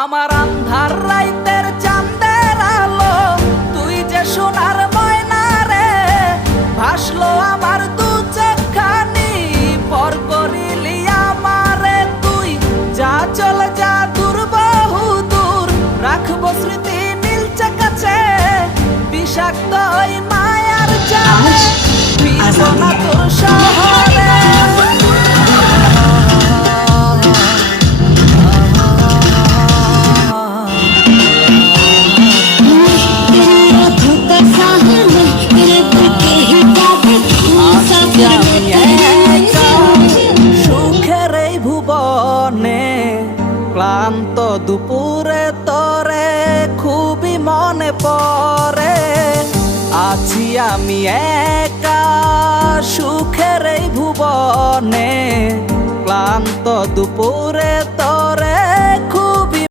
আমার আন্ধার রাইতের চাঁদের আলো, তুই যে সোনার ময়না রে, ভাসলো আমার দু চোখখানি, পর করিলি আমারে তুই। যা চলে যা দূর বহু দূর, রাখবো স্মৃতি নীলচে কাছে, বিষাক্ত ওই মায়ার জালে ফিরবো না তোর শহরে। সুখের এই ভুবনে ক্লান্ত দুপুরে তরে খুবই মনে পড়ে, আছি আমি একা সুখের এই ভুবনে, ক্লান্ত দুপুরে তরে